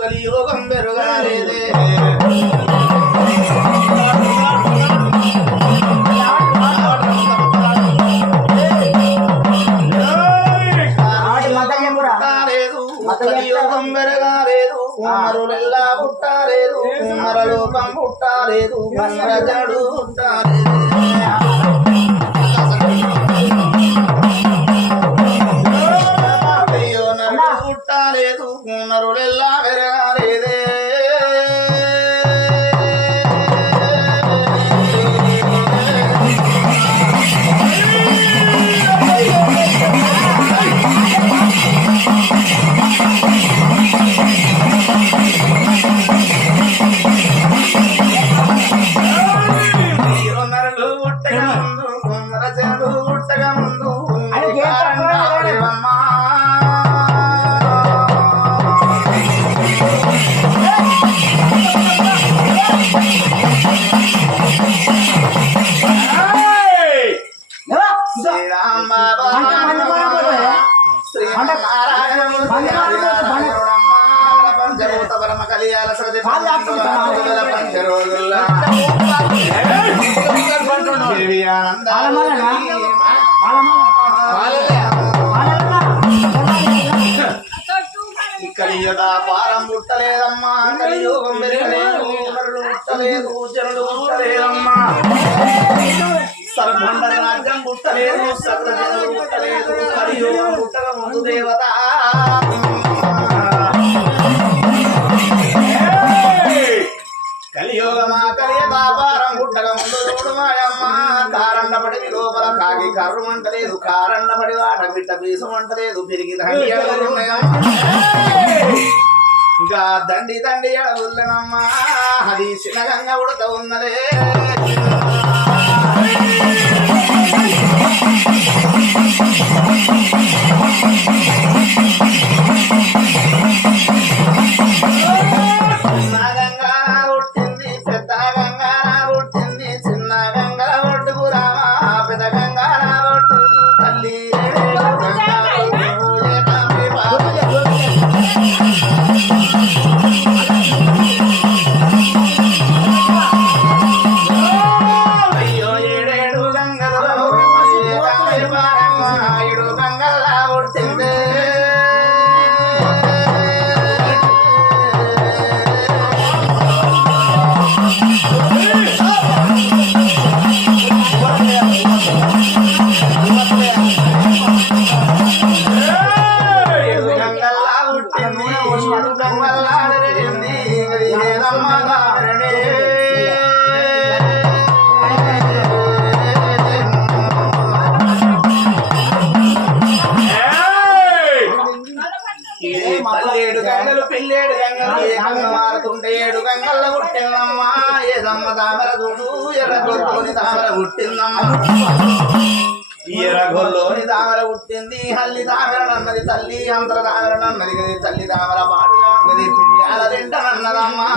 కలియోగం పెరగాలేదే కలియోగం పెరగాలేదు మరులెల్లా పుట్టాలేదు మరలోకం పుట్టాలేదు మరజడు పుట్టాలేదు పుట్టాలేదు నరులెల్లా పెరగాలేదే పుట్టగా ముందు కుమ్మర చెండు పుట్టగా ముందు అమ్మా శ్రీరామ బాబా పంచభూత పరమ కలియాల సగతి పంచరోజుల కలియుగ పారం పుట్టలేదమ్మా కలియుగం పెరగలేదు నరుడు పుట్టలేదు జనుడు పుట్టలేదమ్మా సర్బండ రాజ్యం పుట్టలేదు సకల జనుడు పుట్టలేదు కలియుగం పుట్టక ముందు దేవత కలియుగమా కలియుగ పారం పుట్టక ముందు చూడు మాయమ్మ కారండపడి లోపల కాకి కర్రు అంటలేదు కారండపడి వాట బిడ్డ పీసం అంటలేదు పెరిగి ఇంకా దండి దండి ఎడవుల్లనమ్మా అది చిన్నగంగా ఉడత ఉన్నదే చిన్న గంగా పుట్టింది పెద్ద గంగా పుట్టింది చిన్న గంగా ఒడ్డుకు రామా పెద్ద గంగా ఒడ్డు తల్లి అయ్యో ఏడేడు గంగలు ఏడు గంగల్లా పుట్టింది పల్లెడు గంగలు పిల్లేడు గంగలు ఏకంగా మారుతుంటే ఏడు గంగల్లో పుట్టిందమ్మా ఏదమ్మ తామర చూడు ఎర్రగొల్లోని తామర పుట్టిందమ్మా ఎర్రగొల్లోని తామర పుట్టింది హల్లి తామర అన్నది తల్లి అంతర తామర అన్నది కదా తల్లి తామర పాడుగా ఉన్నది పిల్లాల తింటనన్నదమ్మా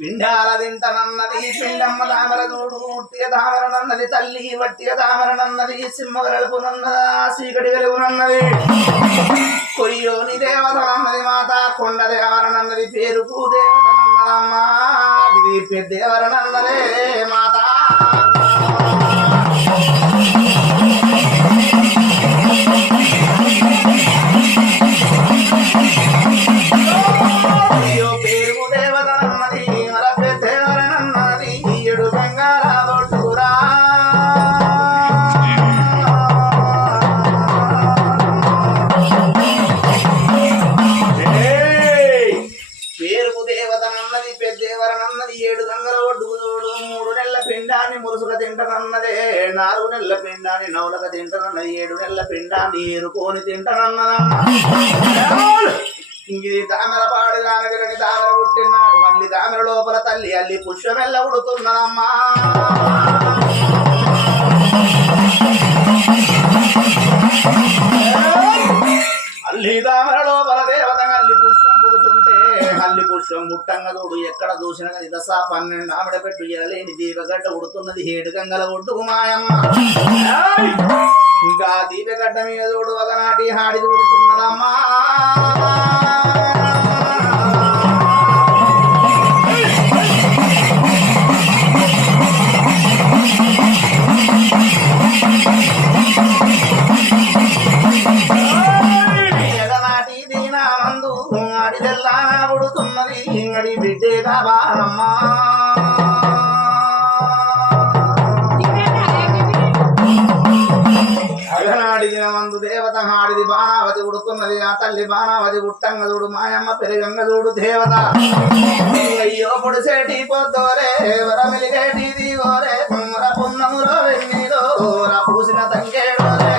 పిండాల తింటనన్నది పిండమ్మ తామర చూడు ఉట్టిగా తామరనన్నది తల్లి వట్టిగా తామరనన్నది సింహ వెలుపునన్నదా చీకటి వెలుగునన్నది కొయ్యోని దేవతనన్నది మాత కొండ దేవరనన్నది పేరుకు దేవతనన్నదమ్మా ఇది పెద్దేవరనన్నదే మాత అయ్యో పేరుకు దేవతనన్నది మన పెద్దేవరనన్నది ఏడు గంగాల ఒడ్డురా పేరుకు దేవతనన్నది పెద్దేవరనన్నది ఏడు గంగల ఒడ్డుకు చూడు 3 నెలల పిండాన్ని మురుసుగా తింటనన్నదే 4 నెలల పిండాన్ని నవలక తింటనన్నది 7 నెలల పిండాన్ని ఏరుకొని తింటనన్నదమ్మా ఇది తామర పాడు కానగలని తామర పుట్టినాడు మళ్ళీ తామర లోపల తల్లి అల్లి పుష్పమెల్ల ఉడుతున్నదమ్మా అల్లి తామర లోపల దేవత అల్లి పుష్పం పుడుతుంటే అల్లి పుష్పం ముట్టంగా చూడు ఎక్కడ చూసినా దశ 12 ఆవిడ పెట్టు ఎలలేని దీపగడ్డ ఉడుతున్నది 7 గంగల ఒడ్డుకు మాయమ్మ ఇంకా దీపగడ్డ మీద చూడు ఒకనాటి హాడి ఉడుతున్నదమ్మా ఎగనాటి దీనామందు అడిదెల్లా ఉడుతున్నది ఇంగడి బిడ్డే కావాలమ్మా అగనాడి దినమందు దేవత హాడిది బాణావతి ఉడుతున్నది ఆ తల్లి బాణావతి ఉట్టంగ చూడు మాయమ్మ పెరుగంగ చూడు దేవత అయ్యో పొడిసేటి పొద్దోరే వరమిలిగేటి దిగోరే కుమ్మర పున్నములో వెన్నీలో పూసిన తంగేడోరే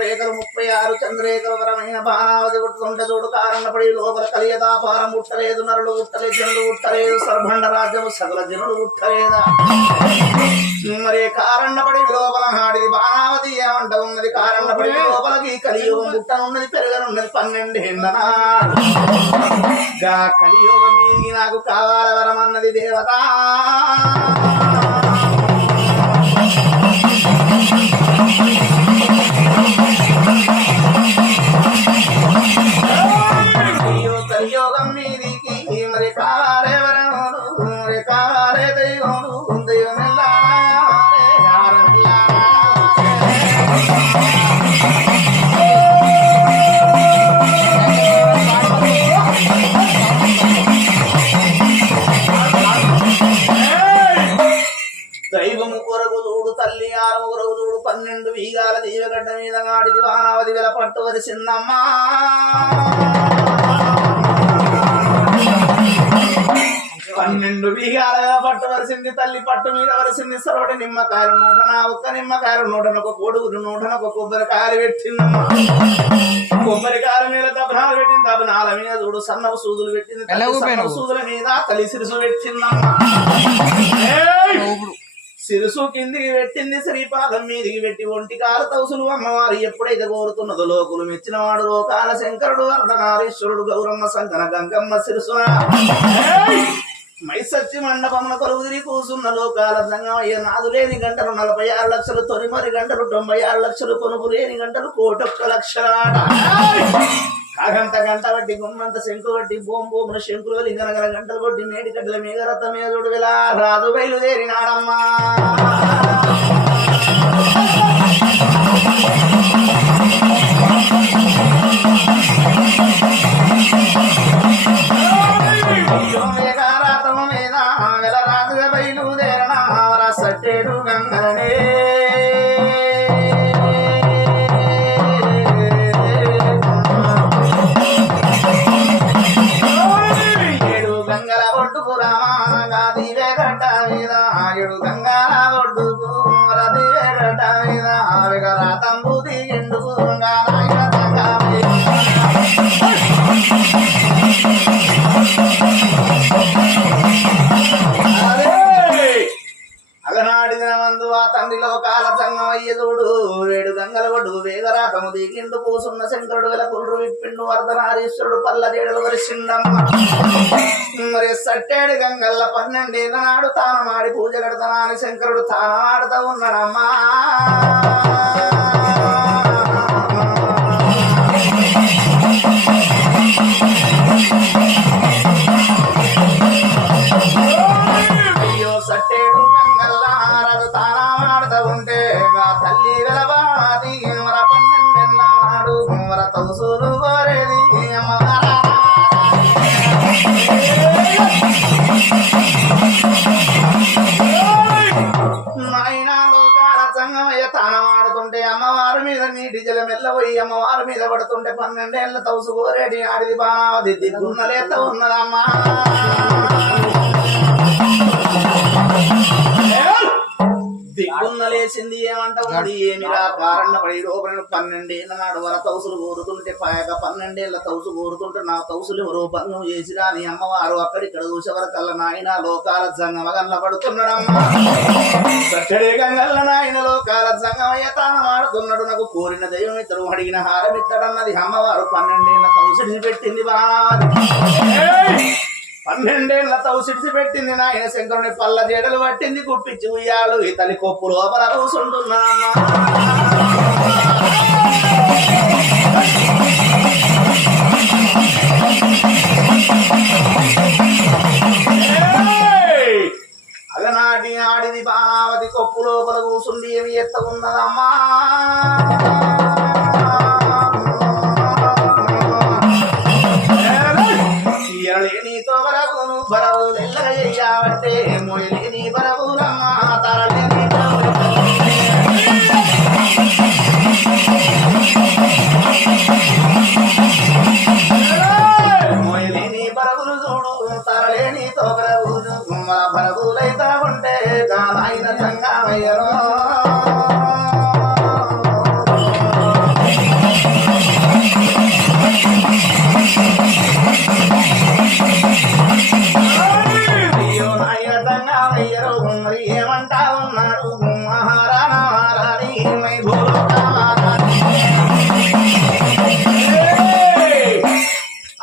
రేఖలు 36 చంద్రేకరమైన బాణావతి పుట్టుకుంటే చూడు కారణపడి లోపల కలియదాపారం పుట్టలేదు నరులు పుట్టలేదు జనులు పుట్టలేదు సర్భండ రాజ్యము సకల జనులు పుట్టలేదా మరి కారణపడి లోపల నాడిది బాణావతి ఏమంట ఉన్నది కారణపడి లోపలికి కలియుగం పుట్టనున్నది పెరగనున్నది 12 ఏళ్ళనాడు కలియుగం మీదికి నాకు కావాల వరమన్నది దేవత కలియోగం మీదికి మరి కావాలే వరములు మరి కావాలే దైవములు దైవమెల్లా దైవము కొరకు చూడు తల్లి ఆరవ కొరకు చూడు 12 వీగాల దీవగడ్డ మీద నాడిది వానావది వెల పట్టు వరిసిందమ్మా 12 వీగాల పట్టు వరిసింది తల్లి పట్టు మీద వరిసింది సరోడి నిమ్మకాయలు 101 నిమ్మకాయలు 101 కోడుగురు 101 కొబ్బరికాయలు పెట్టిందమ్మా కొబ్బరికాయల మీద దబనాలు పెట్టింది దబనాల మీద చూడు సన్నపు సూదులు పెట్టింది సన్నపు సూదుల మీద తల్లి సిరుసు పెట్టిందమ్మా సిరుసు కిందికి పెట్టింది శ్రీపాదం మీదికి పెట్టి ఒంటికాల తౌసులు అమ్మవారు ఎప్పుడైతే కోరుతున్నదో లోకులు మెచ్చిన వాడు లోకాల శంకరుడు అర్ధనారీశ్వరుడు గౌరమ్మ సంకన గంగమ్మ సిరుసు మైసచ్చి మండపమున కొలువుదిరి కూసున్న లోకాల సంగమయ్య నాదు లేని గంటలు 46 లక్షలు తొలిమరి గంటలు 96 లక్షలు కొనుగు లేని గంటలు 1,01 లక్షల కాగంత గంట బట్టి గుమ్మంత శంకు బట్టి బోంబోమున శంకులు లింగనగర గంటలు కొట్టి మేడి గడ్డల మేఘరథ మేదుడు ఇలా రాజు బయలుదేరినాడమ్మా మేఘారాతము మీద వెల రాజుగా బయలుదేరణ సట్టేడు గంగనే ఏడు గంగాల ఒడ్డుకు రదివే గడ్డ మీద రాతంబు దిగిండుకు అగనాడిన మందు ఆ తండ్రి లోకాల సంగమయ్య చూడు 7 గంగల ఒడ్డు వేగరాతము దిగిండు కూసున్న శంకరుడు గల కుల్రు విప్పిండు వర్ధనారీశ్వరుడు పల్ల జేడలు వరిసిండమ్మ మరి సట్టేడు గంగల్ల 12 ఏళ్ళ నాడు తానమాడి పూజ కడతానా అని శంకరుడు తానమాడుతూ ఉన్నాడమ్మా అయ్యో సట్టేడు గంగల్లా రాజు తానమాడుతూ ఉంటే తల్లి వెలవాది 12 ఏళ్ళ నాడు కుమర తౌసులు కోరేది అమ్మవారా నాయనా లోకాల సంగమయ్య తానమాడుతుంటే అమ్మవారి మీద నీటి జలం వెళ్ళబోయి అమ్మవారి మీద పడుతుంటే 12 ఏళ్ళ తౌసు కోరేడి ఆడిది బాణావతి దిగున్నలేత ఉన్నదమ్మా దిగ్గున్న లేచింది ఏమంటా ఉంది ఏమిరా కారణ పడి లోపల 12 ఏళ్ళ నాడు వర తౌసులు కోరుతుంటే పాయక 12 ఏళ్ళ తౌసు కోరుతుంటే నా తౌసులు ఎవరో భంగం చేసిరా అని అమ్మవారు అక్కడిక్కడ చూసేవరకల్లా నాయన లోకాల సంగమగల్ల పడుతున్నాడమ్మా సట్టడే గంగల్ల నాయన లోకాల సంగమయ్య తానమాడుతున్నాడు నాకు కోరిన దైవం ఇద్దరు అడిగిన హారం ఇద్దడన్నది అమ్మవారు 12 ఏళ్ళ తౌసుడిని పెట్టింది బాణాది 12 ఏళ్ళ తౌసిడిసి పెట్టింది నాయన శంకరుని పల్ల జేడలు పట్టింది గుప్పించి ఉయ్యాలు ఈ తల్లి కొప్పు లోపల కూసుంటున్నామ్మా అలనాటి ఆడిది బాణావతి కొప్పు లోపల కూసుండి ఏమి ఎత్త ఉన్నదమ్మా నీతో బరవును బరవులు ఎల్లగయ్యావంటే మొయలేని బరవులమ్మ తరలేని మొయలేని బరవులు చూడు తరలేని తో బరవులు మన బరవులైతా ఉంటే లేక నాయన సంగమయ్యలో మరి ఏమంటా ఉన్నారు మహారాణి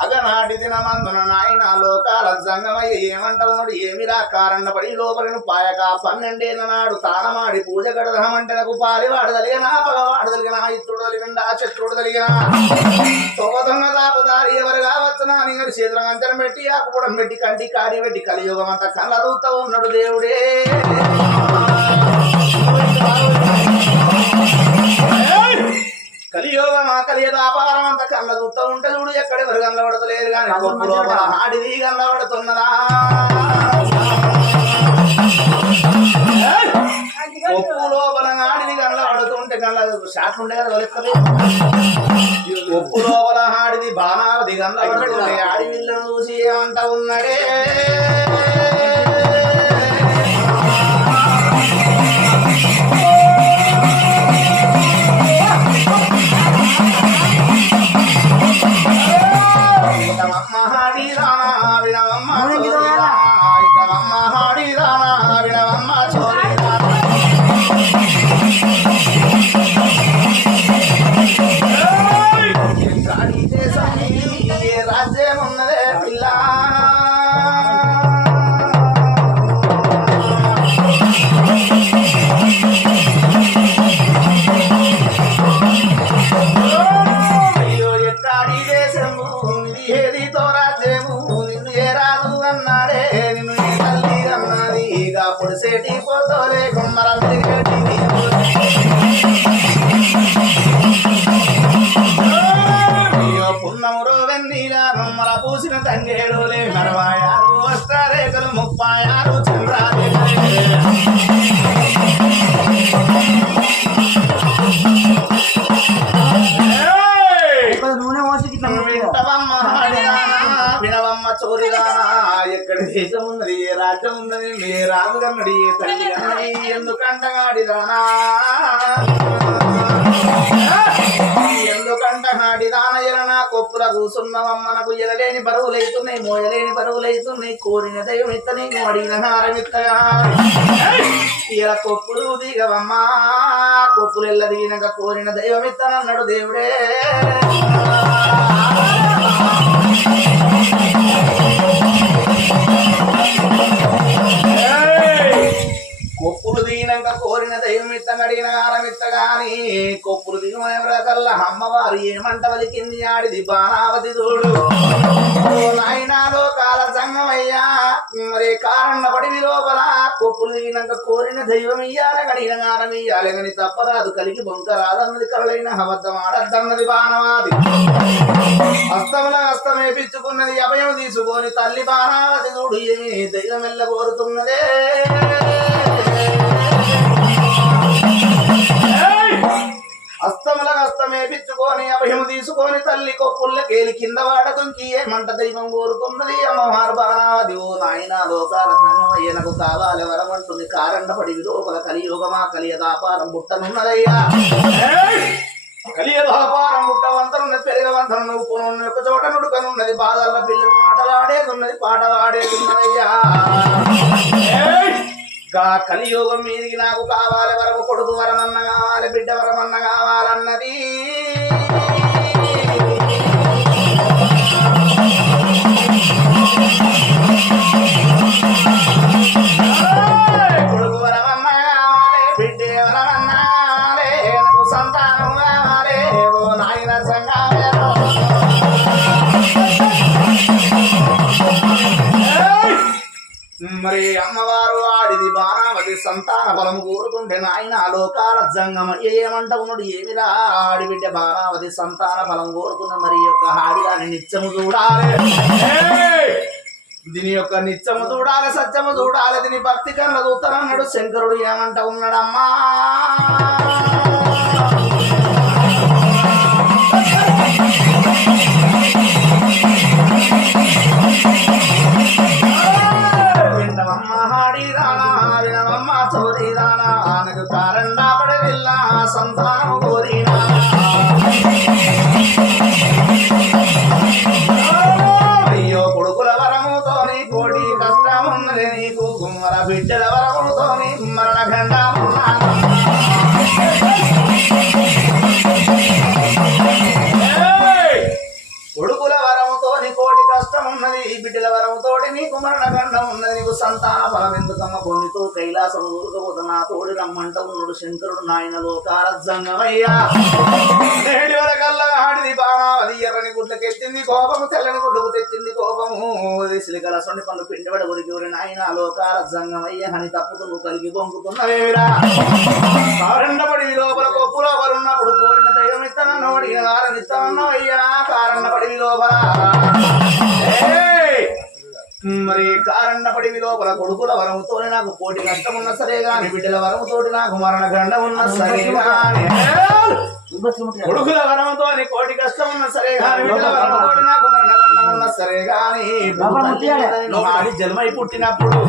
అగనాటి దినమందున నాయన లోకాల జంగమయ్య ఏమంటా ఉన్నాడు ఏమిరా కారణ పడి లోపలను పాయక 12 నాడు తానమాడి పూజ గడదమంటే నాకు పాలివాడు కలిగినా పగవాడు కలిగినా ఇత్రుడు కలిగిండా శత్రుడు కలిగినా తొగదొంగ దాపుదారి ఎవరు కావచ్చునా నీ చేతుల అంచనం పెట్టి ఆకుపూడం పెట్టి కంటి కాడి పెట్టి కలియుగం అంతా కళ్ళరుతూ ఉన్నాడు దేవుడే కలియోగం కలియ వ్యాపారం అంతా కళ్ళ చూస్తూ ఉంటే చూడు ఎక్కడెవరు కనబడతలేరు కానీ ఆడిది కనబడుతున్నదా ఒప్పు లోపల ఆడిది కనబడుతుంటే కళ్ళ షాట్లు ఉండే కదా వలెక్కది ఒప్పు లోపల ఆడిది బాణావది కనబడుతుంటే ఆడి వీళ్ళను చూసి ఏమంటా ఉన్నాడే రాజ్యం ఉన్నదే పిల్ల అయ్యో ఎక్కడి దేశము ఇది ఏది తోరాజ్యము నిన్ను ఏ రాదు అన్నాడే నిన్ను ఏ తల్లి అన్నది ఇక పొడిసేటి పోతోలే గుమ్మరం పున్నమురో వెన్నీలా మమ్మల పూసిన తంగేడులే 46 అష్టారేఖలు 36 చంద్రారేఖలే వినవమ్మ చోరిదానా ఎక్కడ దేశం ఉన్నది ఏ రాజ్యం ఉన్నది ఏ రాజు కన్నడి ఏ తల్లి కన్నది ఎందుకంటగాడిదానా ఎందుకంటగాడిదాన ఎలనా కొప్పుల కూసున్నవమ్మనకు ఎలలేని బరువులైతున్నాయి మోయలేని బరువులైతున్నాయి కోరిన దైవం ఇత్త నీకు అడిగిన హారమిత్తగా ఇలా కొప్పులు దిగవమ్మా కొప్పులు ఎల్ల దిగినాక కోరిన దైవం ఇత్తనన్నాడు దేవుడే కొప్పులు దిగినాక కోరిన దైవం ఇత్తగడిగిన హారమిత్తగాని కొప్పులు దిగమనకల్లా అమ్మవారు ఏమంట వలికింది ఆడిది బాణావతి తోడు నాయనాలో కాల సంగమయ్యా మరి కారణ పడి లోపల కొప్పులు దిగినాక కోరిన దైవం ఇయ్యాలి గడిగిన హారం ఇయ్యాలి కానీ తప్పరాదు కలిగి బొంకరాదన్నది కలలైన అబద్ధం ఆడద్దన్నది బాణవాది హస్తముల హస్తమేపించుకున్నది అభయం తీసుకొని తల్లి బాణావతి తోడు ఏమి దైవం ఎల్ల కోరుతున్నదే హస్తముల హస్తమేపించుకొని అభయం తీసుకొని తల్లి కొప్పుల్లకేలి కింద వాడతుంకి ఏమంట దైవం కోరుతున్నది అమ్మవారు బాణావతి ఓ నాయన లోకాల సంగమయ్యనకు కావాలి వరమంటుంది కారండ పడి లోపల కలియుగమా కలియ దాపారం బుట్టనున్నదయ్యా కలియ దాపారం బుట్టవంతనున్నది పెరగవంతను నువ్వు ఒక చోట నుడుకనున్నది బాధల పిల్లలు మాటలాడేది ఉన్నది పాటలాడేది ఉన్నదయ్యా కలియుగం మీదికి నాకు కావాలి వరకు కొడుకు వరమన్న కావాలి బిడ్డ వరమన్న కావాలన్నది కొడుకు వరమన్న కావాలి బిడ్డ వరమన్న కావాలి నాకు సంతానం కావాలి ఓ నాయన సంగావేరో మరి అమ్మవారు ఆడిది బాణావతి సంతాన బలము కోరుతుంటే నాయన లోకాల జంగమ ఏమంట ఉన్నాడు ఏమిరా ఆడిబిడ్డ బాణావతి సంతాన బలం కోరుతున్న మరి యొక్క ఆడిదాన్ని నిత్యము చూడాలి దీని యొక్క నిత్యము చూడాలి సత్యము చూడాలి దీని భక్తి కన్నా చూస్తానన్నాడు శంకరుడు ఏమంట ఉన్నాడమ్మా వినవమ్మ కైలాసవదీదానా ఆనకు కారండా పడవిల్ల సంతానము కోరినా అయ్యో కొడుకుల వరముతోని కోటి కష్టమున్నది నీకు కుమ్మర బిడ్డల వరముతోని మరణ ఖండమున్నా కొడుకుల వరముతోని కోటి కష్టం ఉన్నది బిడ్డల వరముతోటి నీకు మరణ గండం ఉన్నది నీకు సంతాన ఫలం ఎందుకమ్మ పొందితూ కైలాసము దూరకపోతే నా తోడి రమ్మంట ఉన్నాడు శంకరుడు నాయన లోకారజంగమయ్యా నేటి వరకల్లా ఆడిది బాణావది ఎర్రని గుడ్లకెత్తింది కోపము తెల్లని గుడ్లకు తెచ్చింది కోపము సిలికల సొండి పనులు పిండిబడ ఉరికి నాయన లోకారజంగమయ్య అని తప్పుతూ నువ్వు కలిగి బొంకుతున్నవేమిరా కారణపడి లోపల కొప్పు లోపలున్నప్పుడు కోరిన దైవం ఇస్తానన్నోడి ఆరనిస్తానన్నవయ్యా కారణపడి లోపల మరి కారణపడి లోపల కొడుకుల వరముతోనే నాకు కోటి కష్టం ఉన్నా సరే గాని బిడ్డల వరముతోటి నాకు మరణ గండం ఉన్నా సరే గాని కొడుకుల వరముతోని కోటి కష్టం ఉన్నా సరే గాని బిడ్డల వరముతోటి నాకు మరణ గండం ఉన్నా సరే గాని ఆడి జన్మై పుట్టినప్పుడు